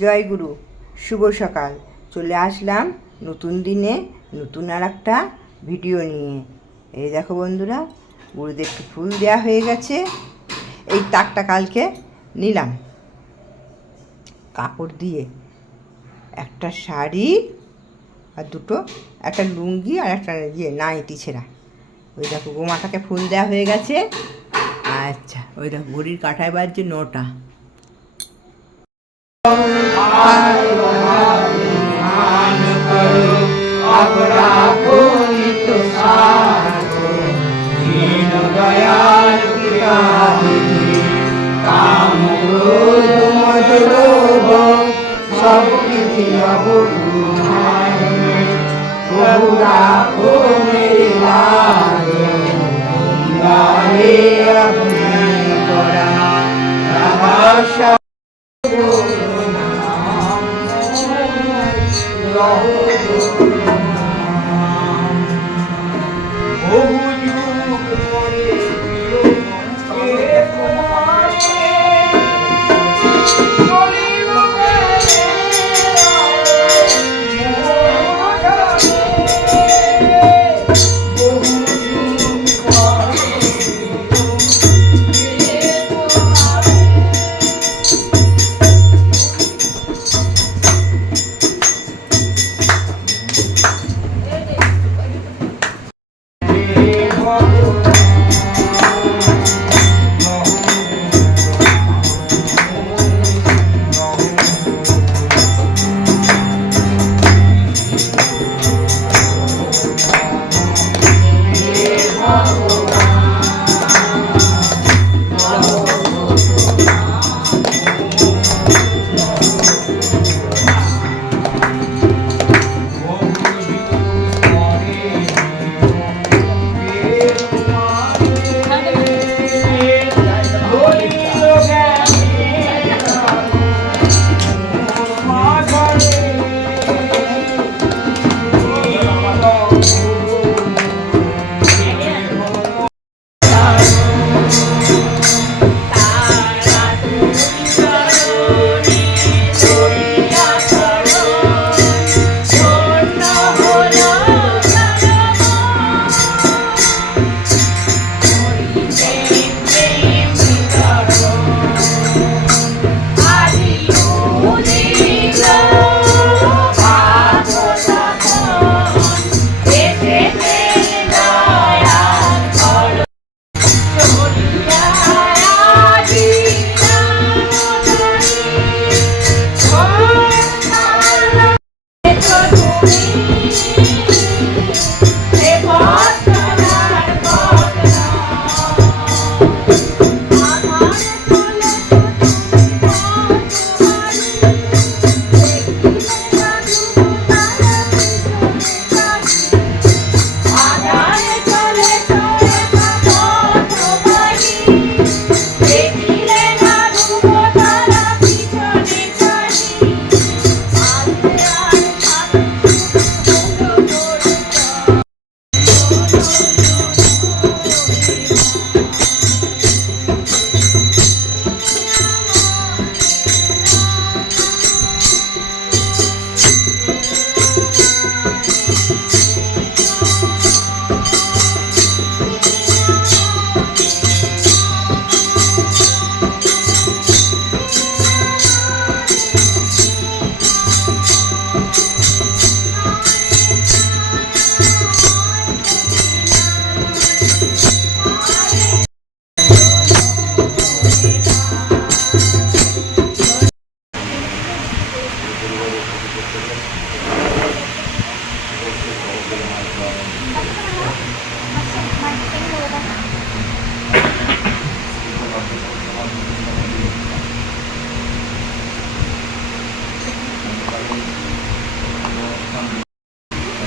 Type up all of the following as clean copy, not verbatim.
জয় গুরু, শুভ সকাল। চলে আসলাম নতুন দিনে নতুন আর একটা ভিডিও নিয়ে। এই দেখো বন্ধুরা, গুরুদেবকে ফুল দেওয়া হয়ে গেছে। এই তাকটা কালকে নিলাম কাপড় দিয়ে, একটা শাড়ি আর একটা লুঙ্গি আর একটা নাইটি ছেঁড়া। ওই দেখো গোমাটাকে ফুল দেওয়া হয়ে গেছে। আচ্ছা, ওই দেখো ঘড়ির কাঁটায় বাজছে 9টা।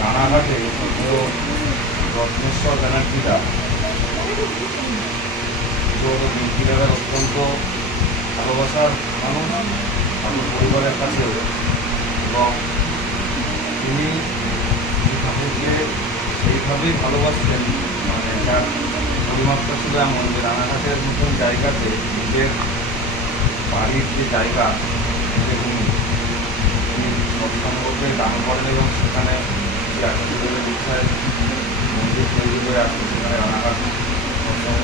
রানাঘাটে রত্নেশ্বর ব্যানার্জিরা ব্যক্তিরা অত্যন্ত ভালোবাসার মানুষ আমার পরিবারের কাছেও, এবং তিনি ঠাকুরকে সেইভাবেই ভালোবাসতেন, মানে যার পরিমাপটা ছিল এমন যে রানাঘাটের মতন জায়গাতে নিজের বাড়ির যে জায়গা, যে ভূমি এখানে এবং সেখানে যে আত্মীয়দের ইচ্ছায় মন্দির তৈরি করে আসছে, সেখানে রানাঘাট সৎসঙ্গ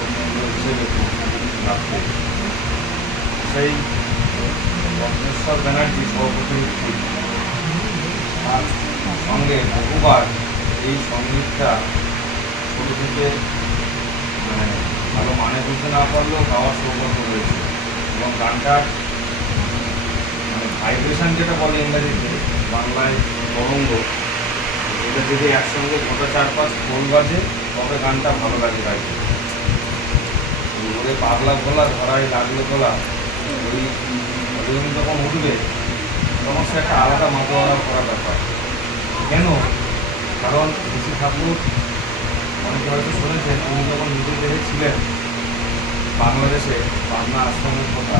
হিসেবে রাখতে সেই রত্নেশ্বর ব্যানার্জি সভাপতি তার সঙ্গে বহুবার এই সঙ্গীতটা ছোটো থেকে মানে ভালো মানে বুঝতে না পারলেও গাওয়ার সৌভাগ্য রয়েছে। এবং গানটার মানে ভাইব্রেশন যেটা বলে ইংরাজিতে, বাংলায় তরঙ্গ, এটা যদি একসঙ্গে গোটা 4-5 খোল বাজে তবে গানটা ভালো লাগে গাইতে। ওরে পাগলা গলা ধরাই লাগলো গলা, ওই ভলিউম যখন উঠবে তখন সে একটা আলাদা মাতোয়ারা করা ব্যাপার। কেন? কারণ ঋষি ঠাকুর অনেকে হয়তো শুনেছেন, উনি যখন নিজে দেহে ছিলেন বাংলাদেশে পাবনা আশ্রমের কথা,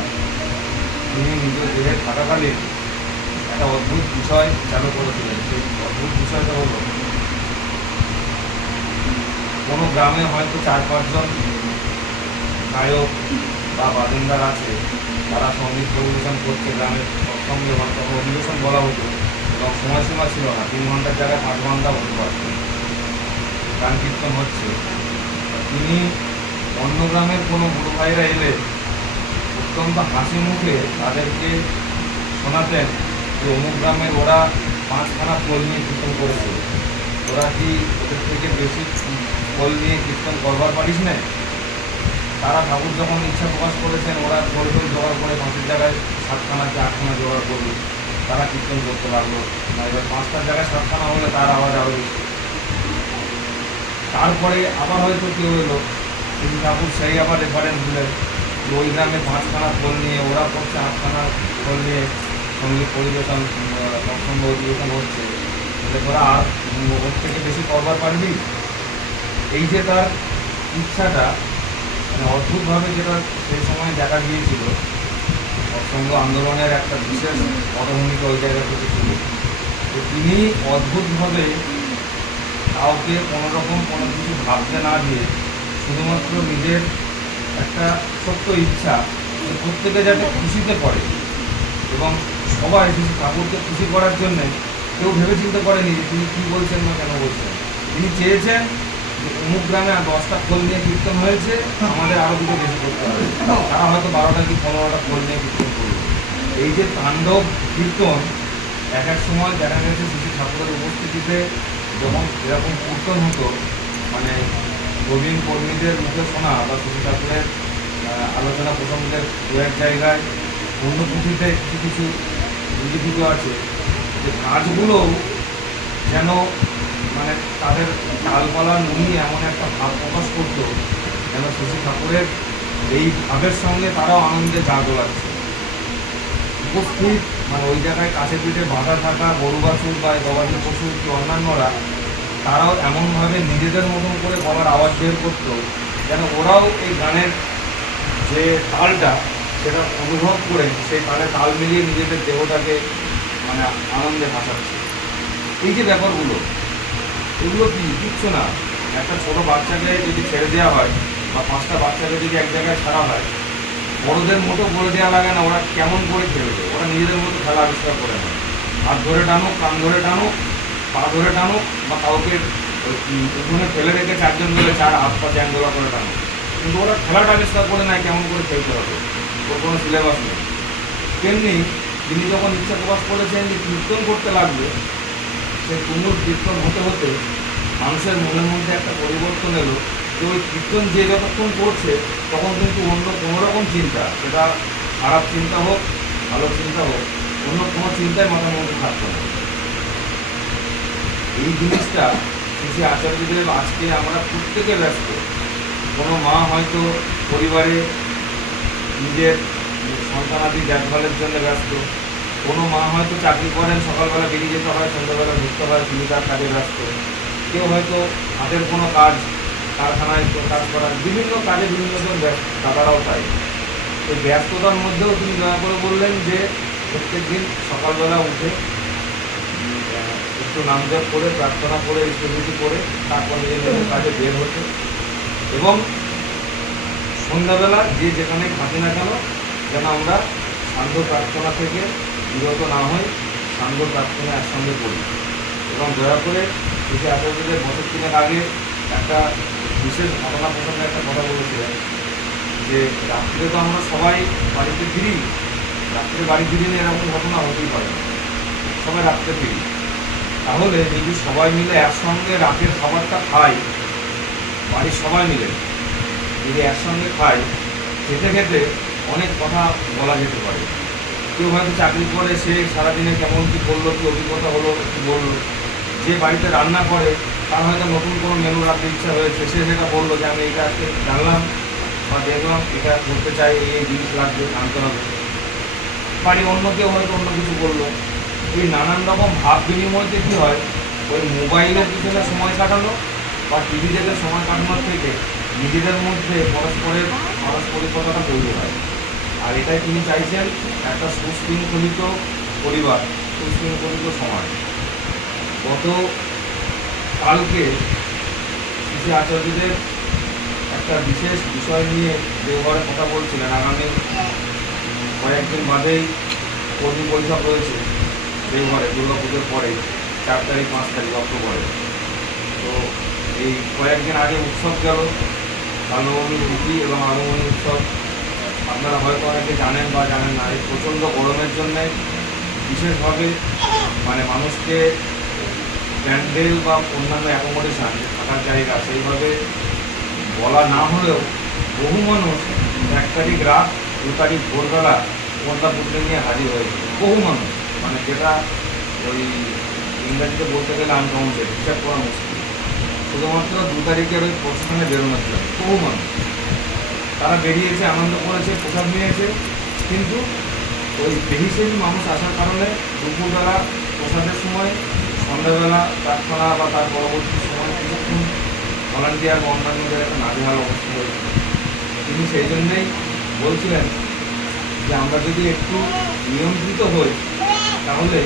তিনি নিজের দেহে থাকাকালীন একটা অদ্ভুত বিষয় চালু করেছিলেন। সেই অদ্ভুত বিষয়টা হলো, কোনো গ্রামে হয়তো 4-5 জন গায়ক বা বাজেন্দার আছে, তারা সঙ্গীত পরিবেশন করছে গ্রামের সঙ্গে, মানে তখন অধিবেশন বলা হতো এবং সময়সীমা ছিল না, 3 ঘন্টার জায়গায় 5 ঘন্টা হতে পারত গান কীর্তন হচ্ছে। তিনি অন্য গ্রামের কোনো গুরু ভাইরা এলে অত্যন্ত হাসি মুখে তাদেরকে শোনাতেন যে অমুক গ্রামের ওরা 5খানা খোল নিয়ে কীর্তন করেছে, ওরা কি ওদের থেকে বেশি খোল নিয়ে কীর্তন করবার পারিস না? তারা ঠাকুর যখন ইচ্ছা প্রকাশ করেছেন, ওরা খোল জোগাড় করে 5-এর জায়গায় 7খানা কি 8খানা জোগাড় করবে, তারা কীর্তন করতে লাগলো। এবার 5টার জায়গায় 7খানা হলে তার আওয়াজ আরও বেশি। তারপরে আবার হয়তো কেউ এলো, কিন্তু ঠাকুর সেই আবার রেফারেন্স দিলেন যে ওই গ্রামে 5খানা খোল নিয়ে ওরা করছে, 8খানা খোল নিয়ে সঙ্গীত পরিবেশন সৎসঙ্গ অধিবেশন হচ্ছে, ওরা আর ওর থেকে বেশি করবার পারবি? এই যে তার ইচ্ছাটা, মানে অদ্ভুতভাবে যেটা সেই সময় দেখা গিয়েছিল, সৎসঙ্গ আন্দোলনের একটা বিশেষ পটভূমিকা ওই জায়গা থেকে ছিল। তো তিনি অদ্ভুতভাবে কাউকে কোনোরকম কোনো কিছু ভাবতে না দিয়ে শুধুমাত্র নিজের একটা ছোট্ট ইচ্ছা যে প্রত্যেকে যাতে খুশিতে করে, এবং সবাই যদি ঠাকুরকে খুশি করার জন্যে কেউ ভেবে চিন্তা করেনি যে তিনি কী বলছেন বা কেন বলছেন। তিনি চেয়েছেন যে অমুক গ্রামে 10টা খোল নিয়ে কীর্তন হয়েছে, আমাদের আরও দুটো বেশি করতে হবে, তারা হয়তো 12টা কি 15টা খোল নিয়ে কীর্তন করবে। এই যে তাণ্ডব কীর্তন, এক এক সময় দেখা গেছে শ্রী ঠাকুরের উপস্থিতিতে যখন এরকম কীর্তন হতো, মানে প্রবীণ কর্মীদের মুখে শোনা বা শ্রী ঠাকুরের আলোচনা প্রসঙ্গের দু এক জায়গায় অন্য পুঁথিতে কিছু কিছু লিখিত আছে যে কাজগুলো যেন মানে তাদের তালপালা নুনিয়ে এমন একটা ভাব প্রকাশ করতো যেন শ্রী ঠাকুরের এই ভাবের সঙ্গে তারাও আনন্দে গা দোলাচ্ছে। উপস্থিত মানে ওই জায়গায় কাছে পিঠে বাঁধা থাকা গরু বাছুর বা গবাদি পশু কি অন্যান্যরা, তারাও এমনভাবে নিজেদের মতন করে গলার আওয়াজ বের করতো যেন ওরাও এই গানের যে তালটা সেটা অনুভব করে সেই তালে তাল মিলিয়ে নিজেদের দেহটাকে মানে আনন্দে ভাসাচ্ছে। এই যে ব্যাপারগুলো, এগুলো কিচ্ছু না। একটা ছোটো বাচ্চাকে যদি ছেড়ে দেওয়া হয় বা 5টা বাচ্চাকে যদি এক জায়গায় ছাড়া হয়, বড়োদের মতো বলে দেওয়া লাগে না ওরা কেমন করে খেলবে, ওরা নিজেদের মতো খেলা আবিষ্কার করে নেয়। হাত ধরে টানো, কান ধরে টানো, পা ধরে টানো, বা কাউকে উঠোনে ফেলে রেখে 4 জন মিলে 4 হাত পা চ্যাংদোলা করে টানো, কিন্তু ওরা খেলাটা আবিষ্কার করে নেয় কেমন করে খেলতে হবে, ওর কোনো সিলেবাস নেই। তেমনি তিনি যখন ইচ্ছা প্রকাশ করেছেন যে কীর্তন করতে লাগবে, সেই তুমুল কীর্তন হতে হতে মানুষের মনের মধ্যে একটা পরিবর্তন এলো যে ওই কীর্তন যে যতক্ষণ করছে তখন কিন্তু অন্য কোনো রকম চিন্তা, সেটা খারাপ চিন্তা হোক ভালো চিন্তা হোক, অন্য কোনো চিন্তায় মাথার মধ্যে থাকতো না। এই জিনিসটা শ্রী আচার্যদেব আজকে আমরা প্রত্যেকে ব্যস্ত। কোনো মা হয়তো পরিবারে নিজের সন্তানাদি দেখভালের জন্য ব্যস্ত, কোনো মা হয়তো চাকরি করেন, সকালবেলা বেরিয়ে যেতে হয়, সন্ধ্যাবেলা ঢুকতে হয়, তিনি তার কাজে ব্যস্ত। কেউ হয়তো হাতের কোনো কাজ, কারখানায় কাজ করার বিভিন্ন কাজে বিভিন্নজন ব্যস্ত, দাদারাও তাই। এই ব্যস্ততার মধ্যেও তিনি দয়া করে বললেন যে প্রত্যেক দিন সকালবেলা উঠে একটু নামজপ করে প্রার্থনা করে ইষ্টভূতি করে তারপর নিজেদের কাজে বের হতে, এবং সন্ধ্যাবেলা যে যেখানে থাকি না কেন যেন আমরা সান্ধ্য প্রার্থনা থেকে বিরত না হই, সান্ধ্য প্রার্থনা একসঙ্গে করি। এবং দয়া করে কৃষি আচার্যদের বছর 3 আগে একটা বিশেষ ঘটনা প্রসঙ্গে একটা কথা বলেছিলেন যে রাত্রে তো আমরা সবাই বাড়িতে ফিরি, রাত্রে বাড়ি ফিরিলে এরকম ঘটনা হতেই পারে না, সবাই রাত্রে ফিরি। তাহলে যদি সবাই মিলে একসঙ্গে রাতের খাবারটা খাই, বাড়ির সবাই মিলে যদি একসঙ্গে খাই, খেতে খেতে অনেক কথা বলা যেতে পারে। কেউ হয়তো চাকরি করে, সে সারাদিনে কেমন কী করলো, কী অভিজ্ঞতা হলো কী বললো। যে বাড়িতে রান্না করে তার হয়তো নতুন কোনো মেনু রাখতে ইচ্ছা হয়েছে, সে সেটা বললো যে আমি এটা আজকে জানলাম বা দেখলাম, এটা করতে চাই, এই জিনিস লাগবে, আনতে হবে। বাড়ির অন্য কেউ হয়তো অন্য কিছু বললো। এই নানান রকম ভাব বিনিময়তে কী হয়, ওই মোবাইলের পিছনে সময় কাটানো বা টিভি দেখে সময় কাটানোর থেকে নিজেদের মধ্যে পারস্পরিকতাটা তৈরি হয়। আর এটাই তিনি চাইছেন, একটা সুশৃঙ্খলিত পরিবার, সুশৃঙ্খলিত সমাজ। গত কালকে কৃষি আচার্যদের একটা বিশেষ বিষয় নিয়ে দেওঘরে কথা বলছিলেন। আগামী কয়েকদিন বাদেই কর্মী বৈঠক রয়েছে দেওঘরে, দুর্গাপুজোর পরে 4 তারিখ 5 তারিখ অক্টোবরে। তো এই কয়েকদিন আগে উৎসব গেল, রামনবমী তিথি এবং আগমনী উৎসব। আপনারা হয়তো অনেকে জানেন বা জানেন না, এই প্রচণ্ড গরমের জন্যে বিশেষভাবে মানুষকে প্যান্ডেল বা অন্যান্য অ্যাকোমোডেশান, থাকার জায়গা সেইভাবে বলা না হলেও বহু মানুষ 1 তারিখ রাত 2 তারিখ ভোরবেলা পর্দা পুজো নিয়ে হাজির হয়েছে। বহু মানুষ, যেটা ওই ইংরাজিতে বলতে গেলে আনকাউন্টেড, হিসাব করা মুশকিল। শুধুমাত্র 2 তারিখের ওই প্রশাসনে বেরোনোর জন্য বহু মানুষ তারা বেরিয়েছে, আনন্দ করেছে, প্রসাদ নিয়েছে। কিন্তু ওই বেহিসেবি মানুষ আসার কারণে দুপুরবেলা প্রসাদের সময়, সন্ধ্যাবেলা প্রার্থনা বা তার পরবর্তী সময় কিছুক্ষণ ভলান্টিয়ার বা অন্যান্যদের একটা নাজেহাল অবস্থা হয়েছিল। তিনি সেই জন্যেই বলছিলেন যে আমরা যদি একটু নিয়ন্ত্রিত হই, তাহলে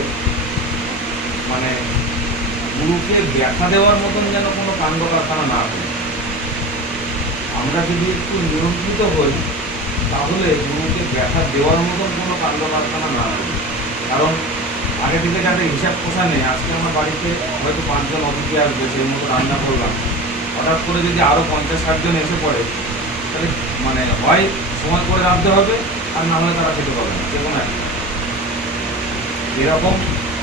গুরুকে ব্যাখ্যা দেওয়ার মতন যেন কোনো কাণ্ড কারখানা না হয়। আমরা যদি একটু নিয়ন্ত্রিত হই, তাহলে গুরুকে ব্যাখ্যা দেওয়ার মতন কোনো কাণ্ড কারখানা না হয়। কারণ আগে থেকে যাদের হিসাব পোষা নেই, আজকে আমার বাড়িতে হয়তো 5 জন অতিথি আসবে, সেই মতো রান্না করলাম, হঠাৎ করে যদি আরও 50-60 জন এসে পড়ে, তাহলে হয় সময় করে রাঁধতে হবে, আর না হলে তারা খেতে পাবে না, যে কোনো একটা। এরকম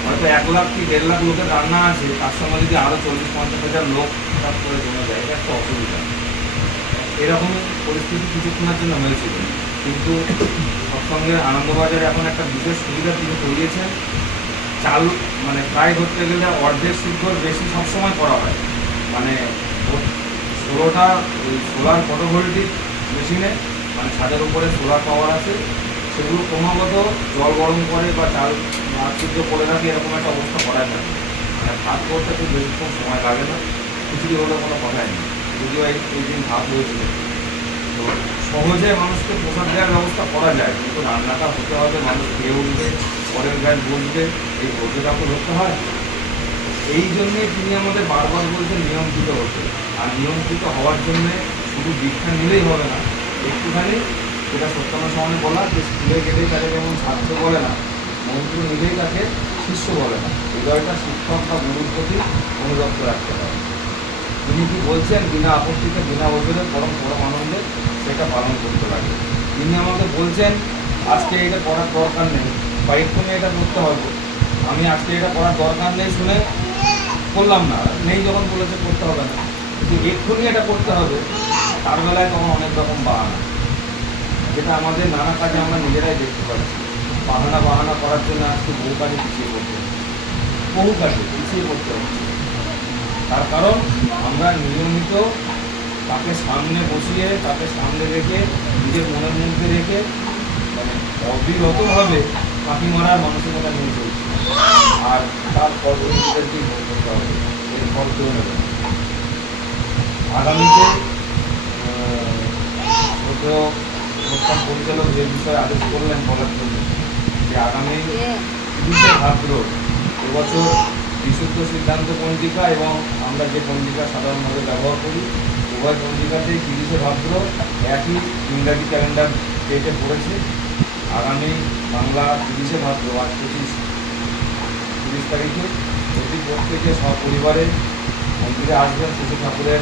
হয়তো 1 লাখ কি 1.5 লাখ লোকের রান্না আছে, তার সঙ্গে যদি আরও 40-50 হাজার লোক হঠাৎ করে জমে যায়, এটা একটা অসুবিধা। এরকম পরিস্থিতি কিছুক্ষণের জন্য হয়েছিল, কিন্তু সৎসঙ্গে আনন্দবাজারে এখন একটা বিশেষ সুবিধা তিনি করিয়েছেন। চাল প্রায় ধরতে গেলে অর্ধেক সিদ্ধর বেশি সবসময় করা হয়। 16টা ওই সোলার ফটোভোল্টিক মেশিনে, ছাদের উপরে সোলার পাওয়ার আছে, সেগুলো ক্রমাগত জল গরম করে বা চাল ভাত সিদ্ধ করে রাখে, এরকম একটা অবস্থা করা যায়। ভাত করতে খুব বেশিক্ষণ সময় লাগে না, খিচুড়ি হলে কোনো কথাই নেই। যদিও এই দিন ভাত হয়েছিল, তো সহজে মানুষকে প্রসাদ দেওয়ার ব্যবস্থা করা যায়, কিন্তু রান্নাটা হতে হবে, মানুষ খেয়ে উঠবে, পরের গায়ে বসবে, এই ধৈর্যটা তো ধরতে হয়। এই জন্যে তিনি আমাদের বারবার বলছেন নিয়ন্ত্রিত হতে। আর নিয়ন্ত্রিত হওয়ার জন্যে শুধু দীক্ষা নিলেই হবে না, একটুখানি যেটা সত্যান্ন সমানে বলা, যে স্কুলে গেলেই তাকে যেমন ছাত্র বলে না, মন্ত্র নিলেই তাকে শিষ্য বলে না, হৃদয়টা শিক্ষক বা গুরুর প্রতি অনুরক্ত রাখতে হবে। তিনি কি বলছেন, বিনা আপত্তিতে, বিনা ওজনে, পরম আনন্দে সেটা পালন করতে লাগে। তিনি আমাকে বলছেন আজকে এটা করার দরকার নেই, বা এক্ষুনি এটা করতে হবে, আমি আজকে এটা করার দরকার নেই শুনে করলাম না, নেই যখন বলেছে করতে হবে না, কিন্তু এক্ষুনি এটা করতে হবে, তার বেলায় তখন অনেক রকম বাহানা, যেটা আমাদের নানা কাজে আমরা নিজেরাই দেখতে পাচ্ছি। বাহানা করার জন্য আজকে বহু কাজে পিছিয়ে পড়তে হচ্ছে। তার কারণ আমরা নিয়মিত তাকে সামনে বসিয়ে, তাকে সামনে রেখে, নিজের মনের মধ্যে রেখে অবিরতভাবে পাখি মারার মানসিকতা নিয়ে চলছি। আর তার ফল নিজেদেরকেই ভোগ করতে হবে, এর ফল কেউ নেবে। আগামীতে অনুষ্ঠান পরিচালক যে বিষয়ে আদেশ করলেন বলার জন্য, যে আগামী 30 ভাদ্র এবছর বিশুদ্ধ সিদ্ধান্ত পঞ্জিকা এবং আমরা যে পঞ্জিকা সাধারণভাবে ব্যবহার করি, উভয় পঞ্জিকাতেই 30 ভাদ্র একই ইংরাজি ক্যালেন্ডার ডেটে পড়েছে। আগামী বাংলা 30 ভাদ্র আর 25 30 তারিখে প্রতি প্রত্যেকে সপরিবারে মন্দিরে আসবেন। শিশু ঠাকুরের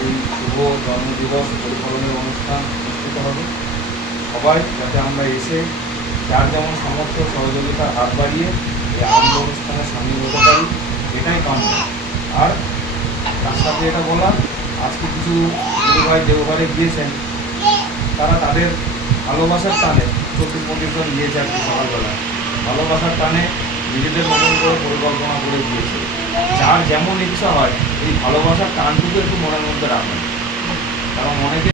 এই শুভ জন্মদিবস পরিপালনের অনুষ্ঠান অনুষ্ঠিত হবে। সবাই যাতে আমরা এসে যার যেমন সামর্থ্য সহযোগিতার হাত বাড়িয়ে এই আনন্দ অনুষ্ঠানে সামিল হতে পারি, এটাই কাম্য। আর তার সাথে এটা বলা, আজকে কিছু ভাই দেওঘরে গিয়েছেন, তারা তাদের ভালোবাসার টানে 24-25 জন গিয়েছে আজকে সকালবেলা, ভালোবাসার টানে নিজেদের মতন করে পরিকল্পনা করে গিয়েছে। যার যেমন ইচ্ছা হয় এই ভালোবাসার টানটুকু একটু মনের মধ্যে রাখবেন, কারণ অনেকে।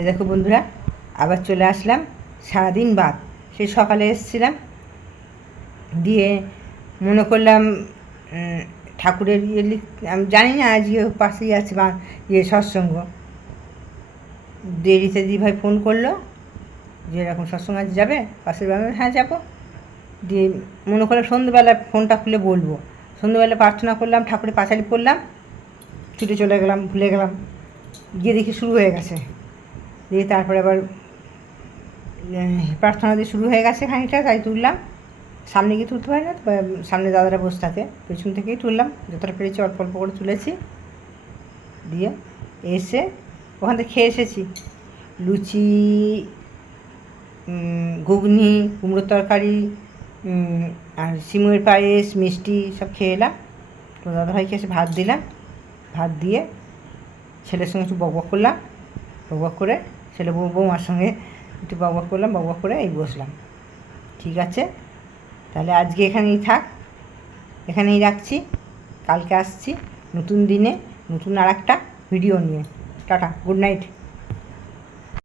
এই দেখো বন্ধুরা, আবার চলে আসলাম সারাদিন বাদ। সেই সকালে এসেছিলাম, দিয়ে মনে করলাম ঠাকুরের আমি জানি না আজকে পাশেই আছে বা সৎসঙ্গ। দেরিতে দিদিভাই ফোন করলো যে এরকম সৎসঙ্গ আজ যাবে পাশের গ্রামে। হ্যাঁ যাবো। দিয়ে মনে করলাম সন্ধ্যেবেলায় ফোনটা খুলে বলবো। সন্ধ্যেবেলা প্রার্থনা করলাম, ঠাকুরের পাঁচালি পড়লাম, ছুটে চলে গেলাম, ভুলে গেলাম। গিয়ে দেখি শুরু হয়ে গেছে। দিয়ে তারপরে আবার প্রার্থনা দিয়ে শুরু হয়ে গেছে খানিকটা, তাই তুললাম। সামনে গিয়ে তুলতে পারি না, সামনে দাদারা বসে থাকে, পেছন থেকেই তুললাম, যতটা পেরেছি অল্প অল্প করে তুলেছি। দিয়ে এসে ওখান থেকে খেয়ে এসেছি লুচি, ঘুগনি, কুমড়োর তরকারি, আর সিমের পায়েস, মিষ্টি সব খেয়ে এলাম। তো দাদাভাইকে এসে ভাত দিলাম, ভাত দিয়ে ছেলের সঙ্গে একটু বকবক করলাম, বকবক করে ছেলে বৌমার সঙ্গে একটু বকবক করলাম, বকবক করে এই বসলাম। ঠিক আছে, তাহলে আজকে এখানেই থাক, এখানেই রাখছি। কালকে আসছি নতুন দিনে নতুন আর একটা ভিডিও নিয়ে। Tata, good night.